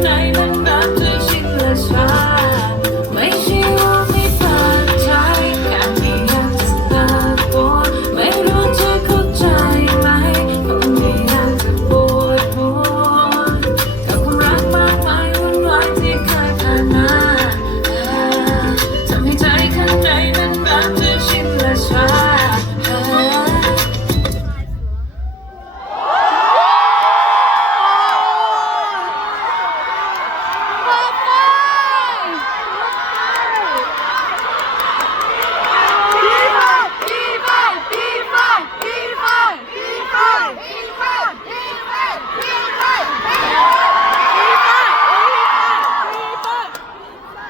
night and not